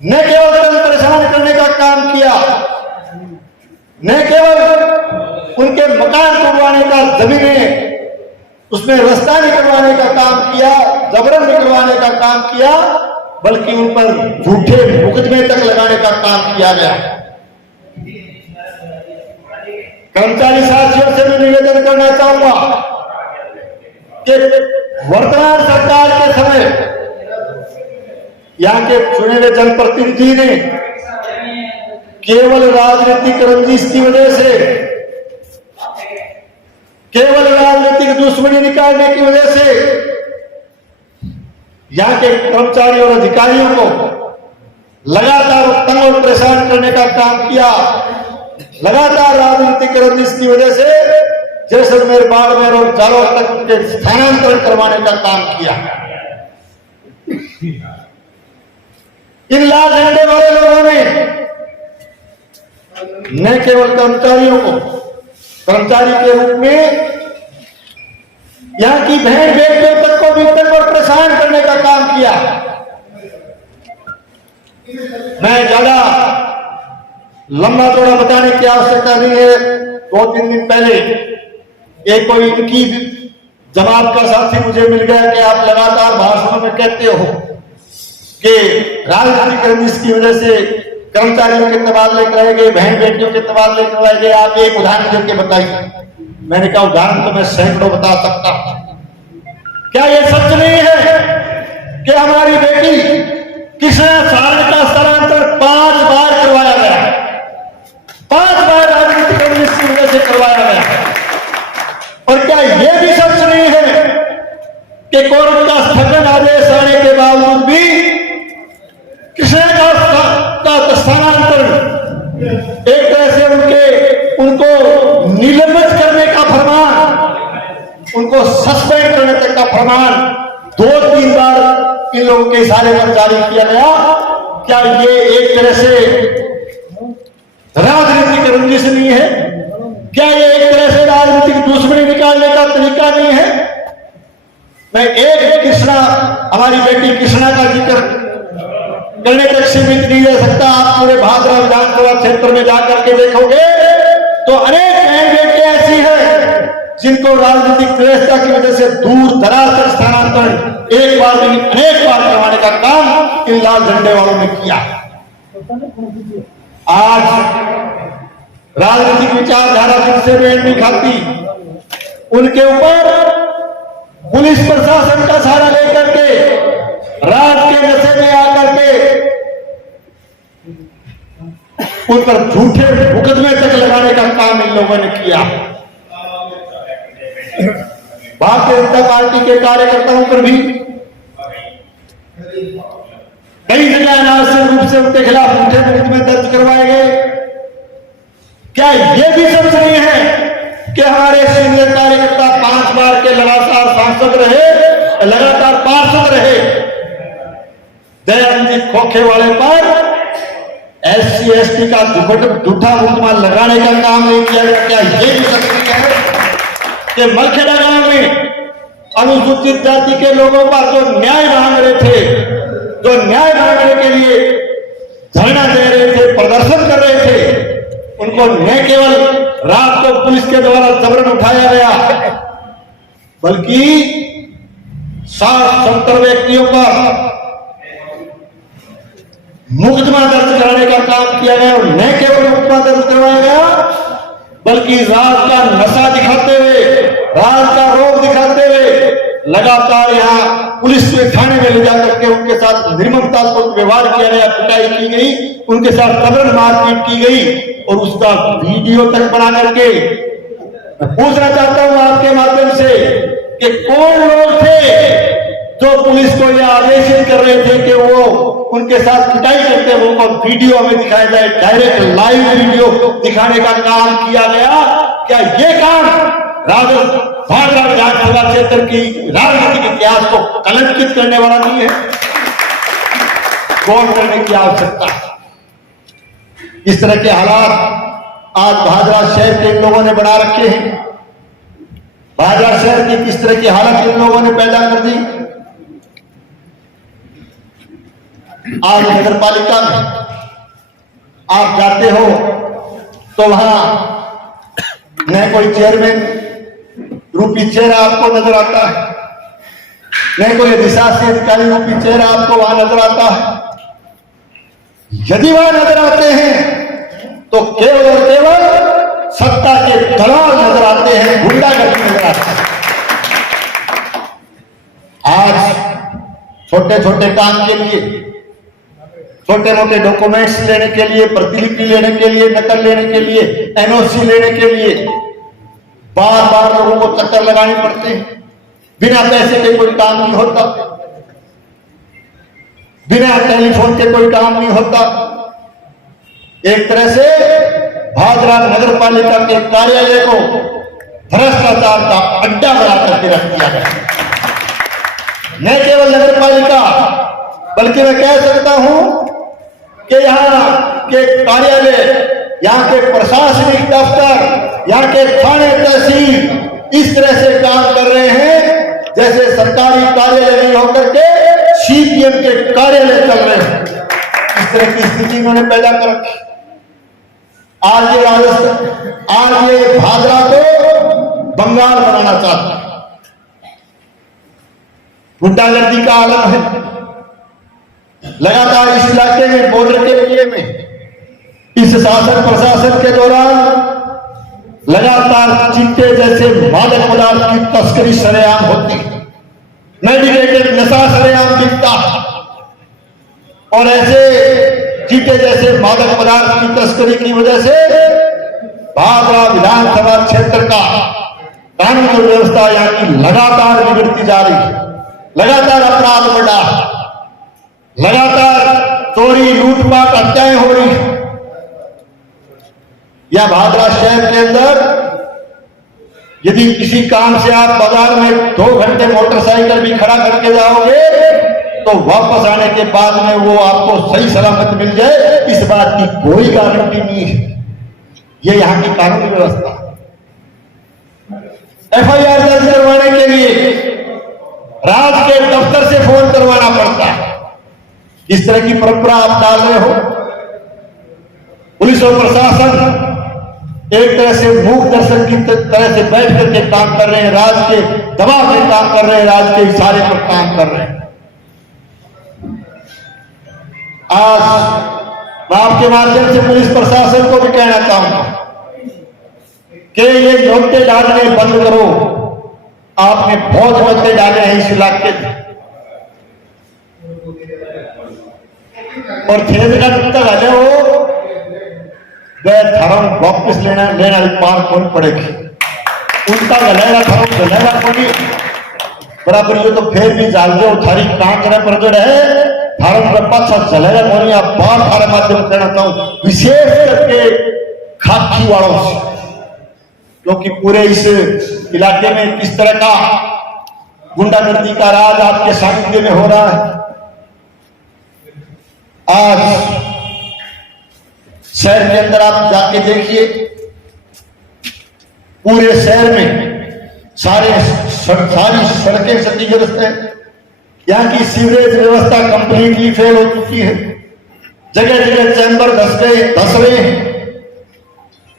न केवल तंग परेशान करने का काम किया, न केवल उनके मकान तोड़वाने का, जमीनें उसमें रास्ता निकलवाने का काम किया, जबरन निकलवाने का काम किया, बल्कि उन पर झूठे मुकदमे तक लगाने का काम किया गया। कर्मचारी साथियों से मैं निवेदन करना चाहूंगा कि वर्तमान सरकार के समय यहां के चुने हुए जनप्रतिनिधि ने केवल राजनीतिक रंजिश की वजह से, केवल राजनीतिक दुश्मनी निकालने की वजह से यहां के कर्मचारियों और अधिकारियों को लगातार तंग और परेशान करने का काम किया। लगातार राजनीतिक रंजिश की वजह से जैसलमेर, बाड़मेर और जालौर तक उनके स्थानांतरण करवाने का काम किया। इन लाल झंडे वाले लोगों ने न केवल कर्मचारियों को कर्मचारी के रूप में यहां की बहन बेटियों तक को भी तंग और परेशान करने का काम किया। मैं ज्यादा लंबा चौड़ा बताने की आवश्यकता नहीं है। 2-3 दिन पहले एक कोई इनकी जमात का साथी मुझे मिल गया कि आप लगातार भाषणों में कहते हो कि राजनीतिक रंजिश की वजह से कर्मचारियों के तबादले कराए गए, बहन बेटियों के तबादले करवाए गए, आप एक उदाहरण देकर बताइए। मैंने कहा उदाहरण तो मैं सैकड़ों बता सकता हूं। क्या यह सच नहीं है कि हमारी बेटी कृष्णा सारण का स्थलांतरण 5 बार करवाया गया, 5 बार राजनीतिक रंजिश की वजह से करवाया गया? और क्या यह भी सच नहीं है कि कोर्ट का स्थगन आदेश आने के बावजूद भी कृष्णा का स्थानांतरण, एक तरह से उनको निलंबित करने का फरमान, उनको सस्पेंड करने तक का फरमान 2-3 बार इन लोगों के इशारे पर जारी किया गया? क्या ये एक तरह से राजनीतिक रंजिश नहीं है? क्या ये एक तरह से राजनीतिक दुश्मनी निकालने का तरीका नहीं है? मैं एक कृष्णा, हमारी बेटी कृष्णा का जिक्र करने तक सीमित नहीं रह सकता। आप पूरे भादरा विधानसभा क्षेत्र में जाकर के देखोगे तो अनेक बहन बेटियां ऐसी हैं जिनको राजनीतिक श्रेष्ठता की वजह से दूर दराज तक स्थानांतरण एक बार नहीं अनेक बार करवाने का काम इन लाल झंडे वालों ने किया। आज राजनीतिक विचारधारा जिनसे मेल नहीं खाती, उनके ऊपर पुलिस प्रशासन का सहारा लेकर के, रात के नशे में आकर के उन पर झूठे मुकदमे तक लगाने का काम इन लोगों ने किया। भारतीय जनता पार्टी के कार्यकर्ताओं पर भी कई जगह अनावश्यक रूप से उनके खिलाफ झूठे मुकदमे दर्ज करवाए गए। क्या यह भी सच नहीं है कि हमारे सीनियर कार्यकर्ता 5 बार के लगातार सांसद रहे, लगातार पार्षद रहे? दयानंद जी खोखे वाले पर SC/ST का झूठा मुकदमा लगाने का काम नहीं किया गया। क्या ये भी सच्ची है कि मलखेड़ा गांव में अनुसूचित जाति के लोगों पर जो न्याय मांग रहे थे, जो न्याय मांगने के लिए धरना दे रहे थे, प्रदर्शन कर रहे थे, उनको न केवल रात को पुलिस के द्वारा जबरन उठाया गया, बल्कि 60-70 व्यक्तियों पर मुकदमा दर्ज कराने का काम किया गया। और न केवल मुकदमा दर्ज करवाया गया, बल्कि राज का नशा दिखाते हुए, राज का रोग दिखाते हुए लगातार यहाँ पुलिस के थाने में ले जाकर के उनके साथ निर्ममतापूर्वक व्यवहार किया गया, पिटाई की गई, उनके साथ जबरन मारपीट की गई और उसका वीडियो तक बना करके। मैं पूछना चाहता हूं आपके माध्यम से कि कौन लोग थे जो पुलिस को यह आदेशित कर रहे थे कि वो उनके साथ पिटाई करते हैं, उनको वीडियो में दिखाया जाए, डायरेक्ट लाइव वीडियो दिखाने का काम किया गया। क्या ये काम भादरा विधानसभा क्षेत्र की राजनीतिक इतिहास को कलंकित करने वाला नहीं है? गौर करने की आवश्यकता है। इस तरह के हालात आज भादरा शहर के लोगों ने बना रखे हैं। भादरा शहर की किस तरह की हालत इन लोगों ने पैदा कर दी। आज नगर पालिका में आप जाते हो तो वहां न कोई चेयरमैन रूपी चेहरा आपको नजर आता है, न कोई अधिशासी अधिकारी रूपी चेहरा आपको वहां नजर आता है। यदि वहां नजर आते हैं तो केवल और केवल सत्ता के दलाल नजर आते हैं, गुंडागर्दी नजर आती है। आज छोटे छोटे काम के लिए, छोटे मोटे डॉक्यूमेंट्स लेने के लिए, प्रतिलिपि लेने के लिए, नकल लेने के लिए, NOC लेने के लिए बार बार लोगों को चक्कर लगाने पड़ते हैं। बिना पैसे के कोई काम नहीं होता, बिना टेलीफोन के कोई काम नहीं होता। एक तरह से भादरा नगर पालिका के कार्यालय को भ्रष्टाचार का अड्डा बना करके रख दिया गया। न केवल नगर पालिका, बल्कि मैं कह सकता हूं कि यहाँ के कार्यालय, यहाँ के प्रशासनिक दफ्तर, यहाँ के थाने तहसील इस तरह से काम कर रहे हैं जैसे सरकारी कार्यालय नहीं होकर के CPM के कार्यालय चल रहे हैं। इस तरह की स्थिति इन्होंने पैदा कर रखी। आज ये राजस्थान, आज ये भादरा को बंगाल बनाना चाहता है। गुंडागर्दी का आलम है। लगातार इस इलाके में, बॉर्डर के एरिया में इस शासन प्रशासन के दौरान लगातार चिट्टे जैसे मादक पदार्थ की तस्करी सरेआम होती, मेडिकेटेड नशा सरेआम दिखता, और ऐसे चिट्टे जैसे मादक पदार्थ की तस्करी की वजह से भादरा विधानसभा क्षेत्र का कानून और व्यवस्था यहाँ की लगातार बिगड़ती जा रही है। लगातार अपराध बढ़ा, लगातार चोरी, लूटपाट, हत्याएं हो रही है। या भादरा शहर के अंदर यदि किसी काम से आप बाजार में 2 घंटे मोटरसाइकिल भी खड़ा करके जाओगे तो वापस आने के बाद में वो आपको सही सलामत मिल जाए, इस बात की कोई गारंटी नहीं है। ये यहाँ की कानूनी व्यवस्था। FIR दर्ज करवाने के लिए राज के दफ्तर से फोन करवाना पड़ता है। इस तरह की परंपरा आप डाल रहे हो। पुलिस और प्रशासन एक तरह से मूक दर्शक की तरह से बैठ करके काम कर रहे हैं, राज के दबाव में काम कर रहे हैं, राज के इशारे पर काम कर रहे हैं। आज मैं आपके माध्यम से पुलिस प्रशासन को भी कहना चाहूंगा कि ये नोटे डालने बंद करो। आपने बहुत नोटे डाले हैं इस इलाके में, और थेरेगा तक आ जाओ गए थरम वापस लेना पार कौन पड़ेगी। उनका गलेगा थरम गलेगा कोई बराबर। ये तो फिर भी जाल दो थारी कांकरे पर जो है थरम का पाछा चलेगा कौन। आप बात हमारे माध्यम कहना चाहूं विशेष करके खाकी वालों से, क्योंकि पूरे इस इलाके में किस तरह का गुंडागर्दी का राज आपके सानिध्य में हो रहा है। आज शहर के अंदर आप जाके देखिए, पूरे शहर में सारी सड़कें क्षतिग्रस्त है। यहाँ की सीवरेज व्यवस्था कंप्लीटली फेल हो चुकी है। जगह जगह चैम्बर धस रहे हैं।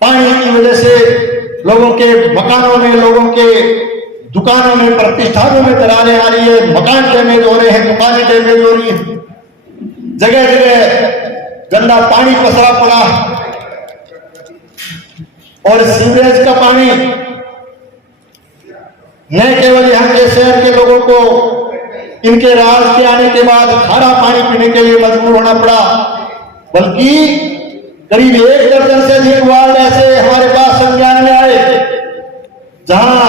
पानी की वजह से लोगों के मकानों में, लोगों के दुकानों में, प्रतिष्ठानों में दरारें आ रही है, मकान डैमेज हो रहे हैं, दुकानें डैमेज हो रही हैं। जगह जगह गंदा पानी पसरा पड़ा और सीवरेज का पानी न केवल यहाँ के शहर के लोगों को इनके राज के आने के बाद खारा पानी पीने के लिए मजबूर होना पड़ा, बल्कि करीब 1 दर्जन से अधिक वार्ड ऐसे हमारे पास संज्ञान में आए जहां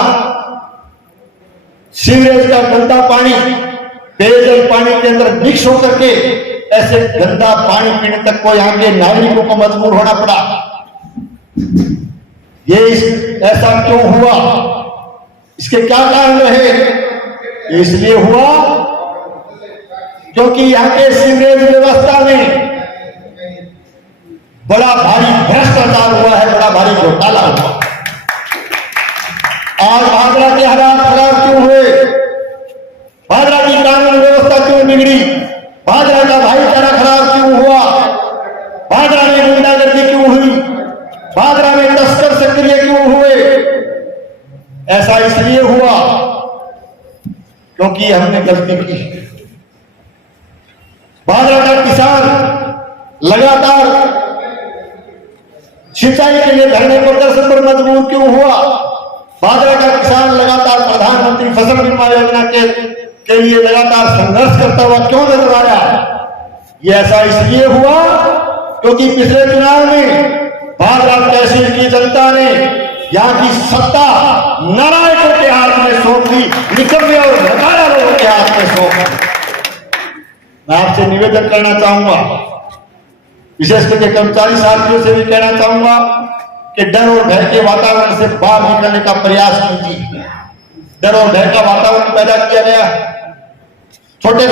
सीवरेज का गंदा पानी पेयजल पानी के अंदर मिक्स होकर के ऐसे गंदा पानी पीने तक को यहाँ के नागरिकों को मजबूर होना पड़ा। ऐसा क्यों हुआ? इसके क्या कारण रहे? इसलिए हुआ क्योंकि यहाँ के सीवरेज व्यवस्था में बड़ा भारी भ्रष्टाचार हुआ है, बड़ा भारी घोटाला हुआ। आज भादरा के हालात खराब क्यों हुए? भादरा की कानून व्यवस्था क्यों बिगड़ी? भादरा का भाईचारा खराब क्यों हुआ? भादरा में गुंडागर्दी क्यों हुई? भादरा में तस्कर सक्रिय क्यों हुए? ऐसा इसलिए हुआ क्योंकि हमने गलती की। भादरा का किसान लगातार सिंचाई के लिए धरने प्रदर्शन पर मजबूर क्यों हुआ? भादरा का किसान लगातार प्रधानमंत्री फसल बीमा योजना के लिए लगातार संघर्ष करता हुआ क्यों नजर आया? यह ऐसा इसलिए हुआ क्योंकि पिछले चुनाव में भादरा तहसील की जनता ने यहाँ की सत्ता नारायणपुर के हाथ में सौंप दी, निकम्मे और घटाया लोगों के हाथ में सौंप दी। मैं आपसे निवेदन करना चाहूंगा, विशेष करके कर्मचारी साथियों से भी कहना चाहूंगा कि डर और भय के वातावरण से बाहर निकलने का प्रयास कीजिए। डर और भय का वातावरण पैदा किया गया। छोटे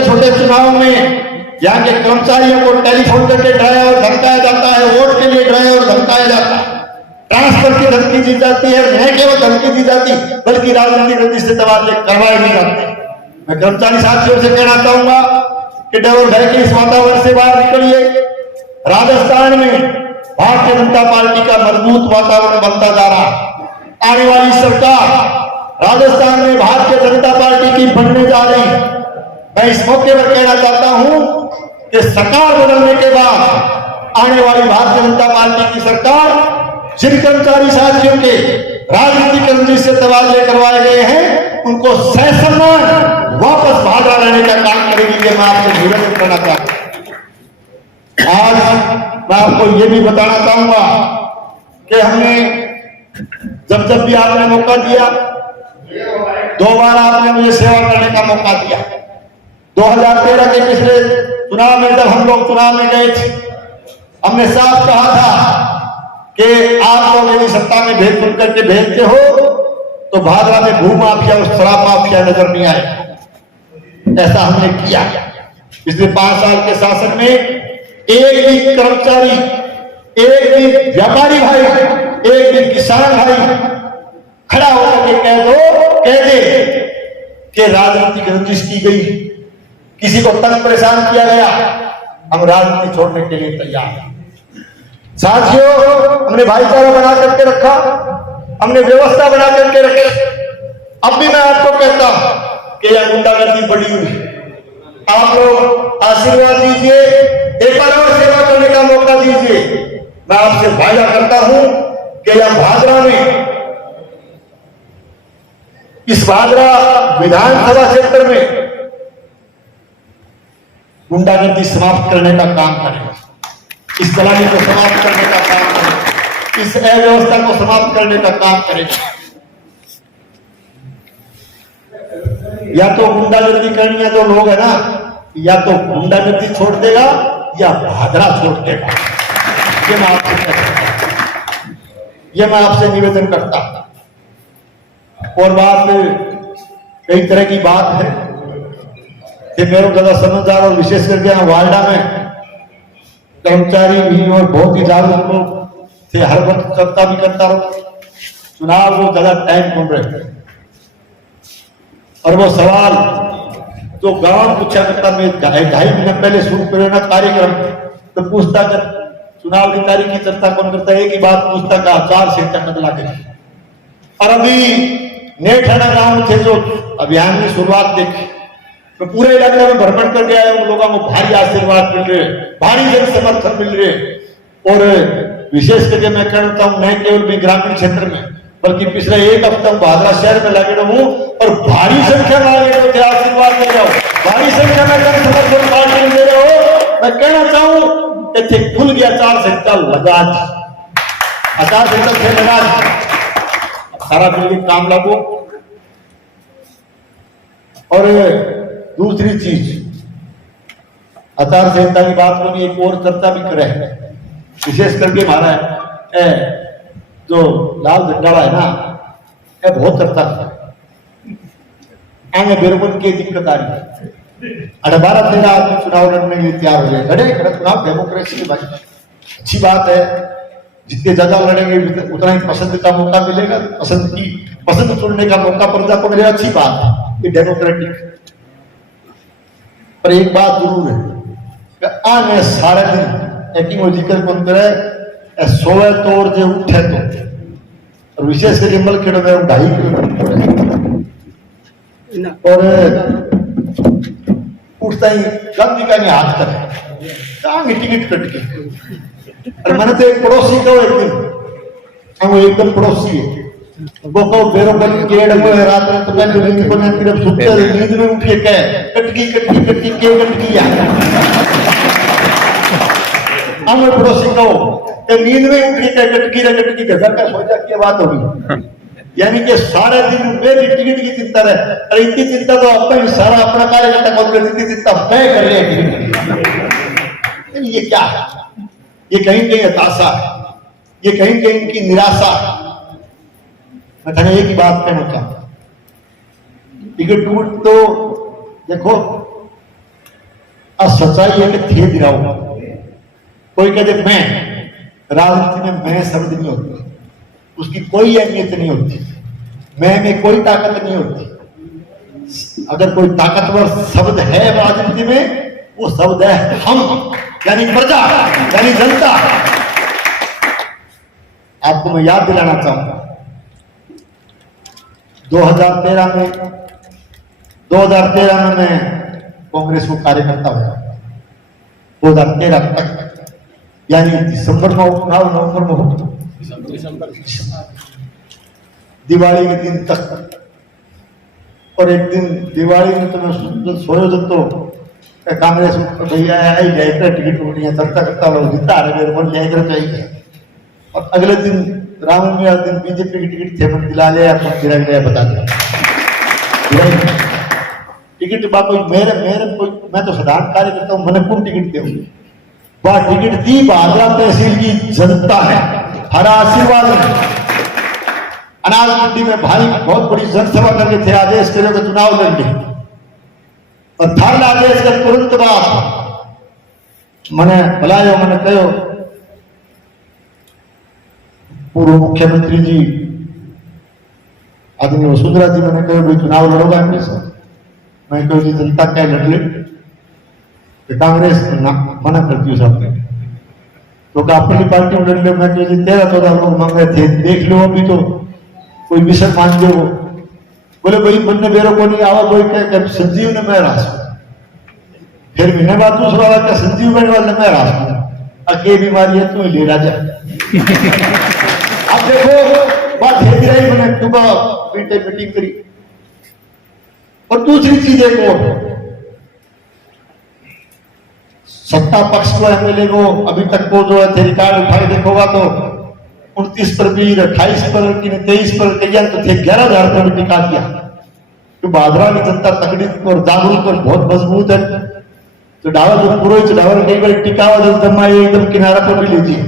छोटे चुनाव में यहाँ के कर्मचारियों को टेलीफोन करके डराया और धमकाया जाता है, वोट के लिए डराया और धमकाया जाता है, ट्रांसफर की धमकी दी जाती है। न केवल धमकी दी जाती बल्कि राजनीतिक रंजिश से तबादले करवाए भी जाते। मैं कर्मचारी साथियों से कहना चाहूंगा कि डर और भय के इस वातावरण से बाहर निकलिए। राजस्थान में भारतीय जनता पार्टी का मजबूत वातावरण बनता जा रहा। आने वाली सरकार राजस्थान में भारतीय जनता पार्टी की बनने जा रही। मैं इस मौके पर कहना चाहता हूं कि सरकार बदलने के बाद आने वाली भारतीय जनता पार्टी की सरकार जिन कर्मचारी साथियों के राजनीतिक रंजिश से तबादले करवाए गए हैं उनको ससम्मान वापस भादरा लाने का काम करेगी। ये मैं आपसे निवेदन करना चाहता हूं। आज मैं आपको ये भी बताना चाहूंगा कि हमने जब भी आपने मौका दिया, 2 बार आपने मुझे सेवा करने का मौका दिया। 2013 के पिछले चुनाव में जब हम लोग चुनाव में गए थे, हमने साफ कहा था कि आप लोग यदि सत्ता में भेद बुन करके भेजते हो तो भादरा में भू माफिया और शराब माफिया नजर नहीं आएगा। ऐसा हमने किया। पिछले 5 साल के शासन में एक भी कर्मचारी, एक भी व्यापारी भाई, एक भी किसान भाई खड़ा होकर के कह दे कि राजनीतिक रंजिश की गई, किसी को तंग परेशान किया गया, हम राजनीति छोड़ने के लिए तैयार हैं। साथियों, हमने भाईचारा बना करके रखा, हमने व्यवस्था बना करके रखी। अब भी मैं आपको कहता हूं कि यह गुंडागर्दी बढ़ी हुई। आप लोग आशीर्वाद दीजिए, एक बार और सेवा करने का मौका दीजिए। मैं आपसे वादा करता हूं कि यह भादरा में, इस भादरा विधानसभा क्षेत्र में गुंडागर्दी समाप्त करने का काम करें, इस गलानी को समाप्त करने का काम करें, इस अव्यवस्था को समाप्त करने का काम करें। या तो गुंडागर्दी करनी है जो लोग है ना, या तो गुंडागर्दी छोड़ देगा या भादरा छोड़ देगा। ये मैं आपसे कहता हूं, ये मैं आपसे निवेदन करता हूं। और बात कई तरह की बात है कि मेरे को ज्यादा समझदार और विशेष करके यहाँ वार्डा में कर्मचारी भी और बहुत ही जागरूक लोग थे, हर वक्त चर्चा भी करता रहो। चुनाव को ज्यादा टाइम कम रहे और वो सवाल जो गांव पूछा करता, मैं 2.5 महीने पहले शुरू करे ना कार्यक्रम, तो पूछता कर चुनाव की तारीख की चर्चा कौन करता है, एक ही बात पूछता का 4 सेंटर नकला के। और अभी नेठाना गांव थे जो अभियान की शुरुआत देखी, तो पूरे इलाके में भ्रमण कर गया है, उन लोगों को भारी आशीर्वाद मिल रहे, भारी जन समर्थन मिल रहे। और विशेष करके मैं कहता हूं, न केवल भी ग्रामीण क्षेत्र में बल्कि पिछले एक हफ्ता भादरा शहर में लगे रहूं और भारी संख्या में आगे थे, आशीर्वाद दे रहे हो, भारी संख्या में जन समर्थन पार्टी दे रहे हो। मैं कहना चाहूं इतने खुल गया 4 सेंटर लगा, 4 सेंटर से लगा सारा बिल्डिंग काम लागू। और दूसरी चीज, आचार संहिता की बात को भी एक और चर्चा भी करे, विशेष करके हमारा जो लाल झंडाला है ना, ये बहुत चर्चा आगे बेरबन की दिक्कत आ रही है। 12-13 आदमी चुनाव लड़ने के लिए तैयार हो गए, लड़े चुनाव, डेमोक्रेसी की भाई अच्छी बात है, जितने ज्यादा लड़ेंगे उतना ही पसंद का मौका मिलेगा, पसंद चुनने का मौका प्रजा को मिलेगा, अच्छी बात है, ये डेमोक्रेटिक। पर एक बात जरूर है कि आने सारे दिन एटिमोजिकल मंत्र है, सोए तोड़ जो उठे तो, और विशेष करके मलखेड़ में 2.5 किलोमीटर और उठता ही गांधी का नहीं हाथ करे कहांगे टिकट कट के। और मैंने तो एक पड़ोसी को एक दिन, वो एकदम पड़ोसी है, वो को बेरोबल गेड़ में रात में तो मैंने नींद को नहीं, फिर सुबह नींद में उठे कहे कटकी कटकी कटकी के कटकी हम पड़ोसी को नींद में उठ के कटकी घर का सोचा की बात होगी, यानी कि सारे दिन मेरी टिकट की चिंता रहे। और इतनी चिंता तो अपना सारा अपना कार्यकर्ता कौन कर, इतनी चिंता तय कर रहे हैं। ये क्या है, ये कहीं कहीं हताशा है, ये कहीं कहीं इनकी निराशा है। मैं थाने एक ही बात कहना चाहता, टिकट टूट तो देखो सच्चाई है कि थे दिलाओ, कोई कहते मैं, राजनीति में मैं शब्द नहीं होती, उसकी कोई अहमियत नहीं होती, मैं में कोई ताकत नहीं होती। अगर कोई ताकतवर शब्द है राजनीति में, वो शब्द है हम, यानी प्रजा, यानी जनता। आपको मैं याद दिलाना चाहूंगा, 2013 में मैं कांग्रेस को कार्यकर्ता हुआ, 2013 तक, यानी दिसंबर में उपचुनाव नवंबर में हो, दिवाली के दिन तक। और एक दिन दिवाली में तो मैं सोयो जब तो कांग्रेस भैया आई लेकर टिकट उठनी है, चर्चा करता लोग जितना मेरे मन लेकर चाहिए। और अगले दिन रामनवमी दिन बीजेपी की टिकट थे, मन दिला लिया, गिरा गया, बता दिया टिकट बात मेरे कोई, मैं तो साधारण कार्य करता हूँ, मैंने कौन टिकट दे, वह टिकट दी बादरा तहसील की जनता है, हरा आशीर्वाद है। अनाज मंडी में भाई बहुत बड़ी जनसभा करके थे, आदेश करे तो चुनाव लड़ने, और थाल आदेश कर तुरंत बाद मैंने बुलायो, मैंने कहो पूर्व मुख्यमंत्री जी आदमी वसुंधरा जी, मैंने कहो भाई चुनाव लड़ोगा इनमें से, मैं कहो जी जनता क्या लड़ ले, कांग्रेस मना करती हूँ सबने, तो अपनी पार्टी में लड़ लो। मैं कहो जी 13-14 लोग मांग रहे थे, देख लो अभी तो कोई मिशन मान दो। बोले भाई मन ने बेरो को नहीं आवा, कोई क्या संजीव ने मैं रास, फिर महीने बाद दूसरा वाला क्या संजीव बने वाले मैं रास, अके बीमारी है तू ले राजा। अब देखो बात धीरे रही, मैंने सुबह मीटिंग करी। और दूसरी चीज एक और, सत्ता पक्ष को एमएलए को अभी तक को जो है रिकॉर्ड उठा के देखोगा तो 29 पर भी, 28 पर, 23 पर कई तो थे 11,000 पर भी टिका दिया। तो बादरा की जनता तकड़ी और जागरूक और बहुत मजबूत है, तो डावर जो पुरोहित डावर कई बार टिका हुआ जमा एकदम किनारा पर भी लीजिए।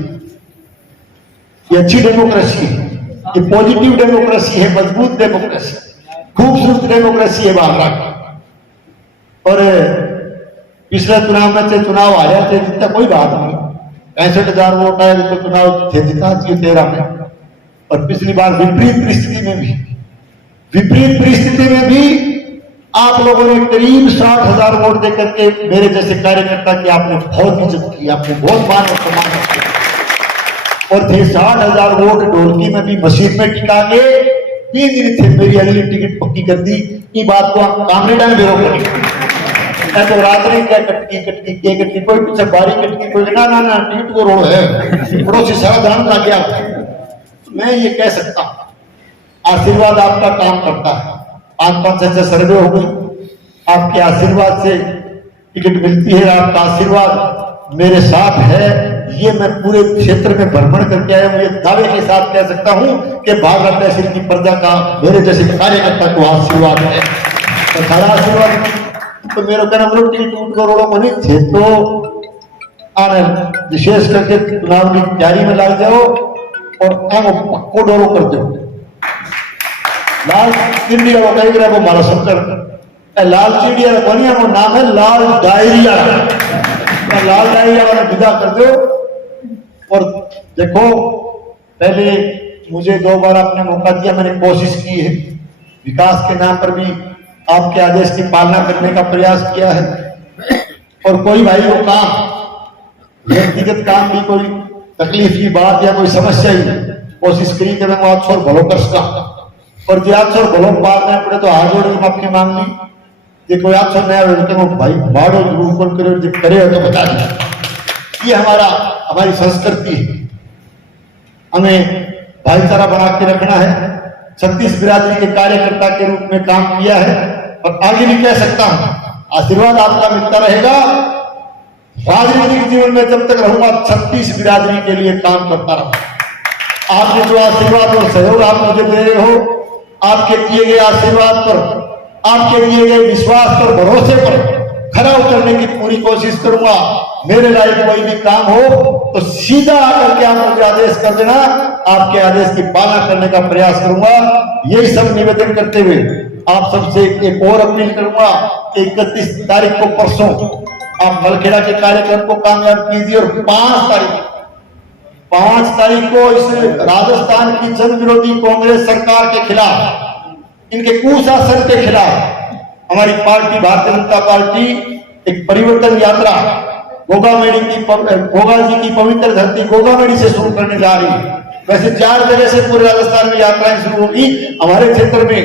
ये अच्छी डेमोक्रेसी है, ये पॉजिटिव डेमोक्रेसी है, मजबूत डेमोक्रेसी, खूबसूरत डेमोक्रेसी है बादरा की। और पिछले चुनाव में से चुनाव आया थे, जितना कोई बात नहीं, 65,000 वोट आए तो चुनाव जीता 13 में। और पिछली बार विपरीत परिस्थिति में भी आप लोगों ने करीब 60,000 वोट देकर के मेरे जैसे कार्यकर्ता की आपने बहुत इज्जत की, आपने बहुत मान और सम्मान किया। और थे 60,000 वोट ढोलकी में भी मशीन में टिका के 3 दिन थे मेरी अगली टिकट पक्की कर दी। ये बात को आप कामरेडा में बेरो करें तो रात नहीं क्या कटकी कोई पीछे बारी कटकी कोई ना टिकट को रोड है पड़ोसी सारा दान ला गया। मैं ये कह सकता हूं आशीर्वाद आपका काम करता है। 5-5 सर्वे हो गई, आपके आशीर्वाद से टिकट मिलती है। आपका आशीर्वाद मेरे साथ है। ये मैं पूरे क्षेत्र में भ्रमण करके आया हूं। ये दावे के साथ कह सकता हूं कि भागरा तहसील की प्रजा का मेरे जैसे कार्यकर्ता को आशीर्वाद है। तो सारा आशीर्वाद तो मेरे कहना मतलब टिकट करोड़ों को नहीं थे तो आने विशेष करके चुनाव की तैयारी में लग जाओ और पक्को डोरो कर दो। लाल चिड़िया वो कहीं वो मारा शंकर लाल चिड़िया बढ़िया वो नाम है लाल डायरिया। लाल डायरिया वाला विदा कर दो। और देखो पहले मुझे 2 बार आपने मौका दिया, मैंने कोशिश की है। विकास के नाम पर भी आपके आदेश की पालना करने का प्रयास किया है। और कोई भाई वो काम व्यक्तिगत काम भी कोई तकलीफ की बात या कोई समस्या ही कोशिश करी कि मैं आज छोड़ भलो कर सका। और जो आज छोड़ भलो बात नहीं पड़े तो हाथ जोड़ के माफी मांग ली। ये कोई आज छोड़ नया भाई बाड़ो जरूर कौन करे जो करे हो तो बता दी। ये हमारी संस्कृति है। हमें भाईचारा बना के रखना है। 36 बिरादरी के कार्यकर्ता के रूप में काम किया है और आगे भी कह सकता हूं आशीर्वाद आपका मिलता रहेगा। राजनीतिक जीवन में जब तक रहूंगा 36 बिरादरी के लिए काम करता रहूंगा। आपके जो आशीर्वाद और सहयोग आप मुझे दे रहे हो, आपके दिए गए आशीर्वाद पर, आपके दिए गए विश्वास पर, भरोसे पर खरा उतरने की पूरी कोशिश करूंगा। मेरे लायक कोई भी काम हो तो सीधा आकर के आप मुझे आदेश कर देना। आपके आदेश की पालना करने का प्रयास करूंगा। यही सब निवेदन करते हुए आप सबसे एक और अपील करूंगा कि 31 तारीख को परसों आप मलखेड़ा के कार्यक्रम को कामयाब कीजिए। और 5 तारीख को इस राजस्थान की जन विरोधी कांग्रेस सरकार के खिलाफ, इनके कुशासन के खिलाफ हमारी पार्टी भारतीय जनता पार्टी एक परिवर्तन यात्रा गोगामेड़ी की गोगा जी की पवित्र धरती गोगामेड़ी से शुरू करने जा रही है। वैसे 4 जगह से पूरे राजस्थान में यात्राएं शुरू होगी। हमारे क्षेत्र में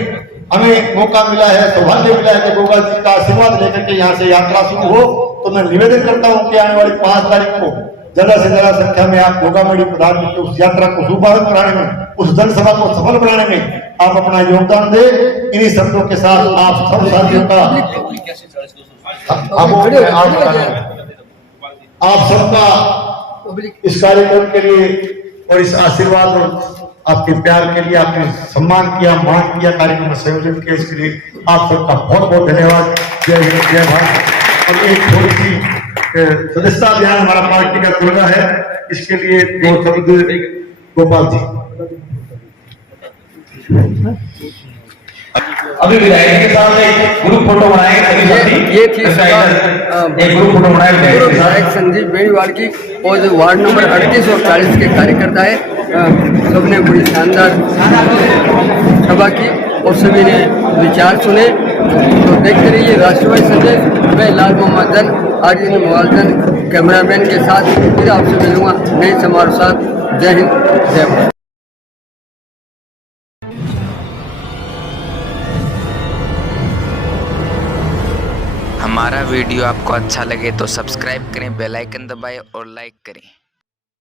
हमें मौका मिला है, सौभाग्य मिला है कि गोगा जी का आशीर्वाद लेकर के यहाँ से यात्रा शुरू हो। तो मैं निवेदन करता हूँ कि आने वाली 5 तारीख को ज्यादा से ज्यादा संख्या में आप गोगामेड़ी प्रधान की उस यात्रा को शुभारंभ कराने में, उस जनसभा को सफल बनाने में आप अपना योगदान दे। इन्हीं शब्दों के साथ आप सब साथियों का आप सबका इस कार्यक्रम के लिए और इस आशीर्वाद और आपके प्यार के लिए, आपने सम्मान किया, मान किया, कार्यक्रम में संयोजन किया, इसके लिए आप सबका बहुत बहुत धन्यवाद। जय हिंद, जय भारत। और एक थोड़ी सी सदस्यता अभियान हमारा पार्टी का चल रहा है, इसके लिए 2 शब्द गोपाल जी। अभी विधायक के साथ एक ग्रुप फोटो बनाएंगे। ये थी एक ग्रुप फोटो बनाएंगे विधायक संजीव बेनीवाल की और जो वार्ड नंबर 38 और 40 के कार्यकर्ता है, सबने बड़ी शानदार सभा की और सभी ने विचार सुने। तो देखते रहिए राष्ट्रवादी संदेश। मैं लाल मोहम्मद जन आर्यन मोबाइल कैमरामैन के साथ फिर आपसे मिलूंगा नए समारोह साथ। जय हिंद, जय भारत। हमारा वीडियो आपको अच्छा लगे तो सब्सक्राइब करें, बेल आइकन दबाएं और लाइक करें।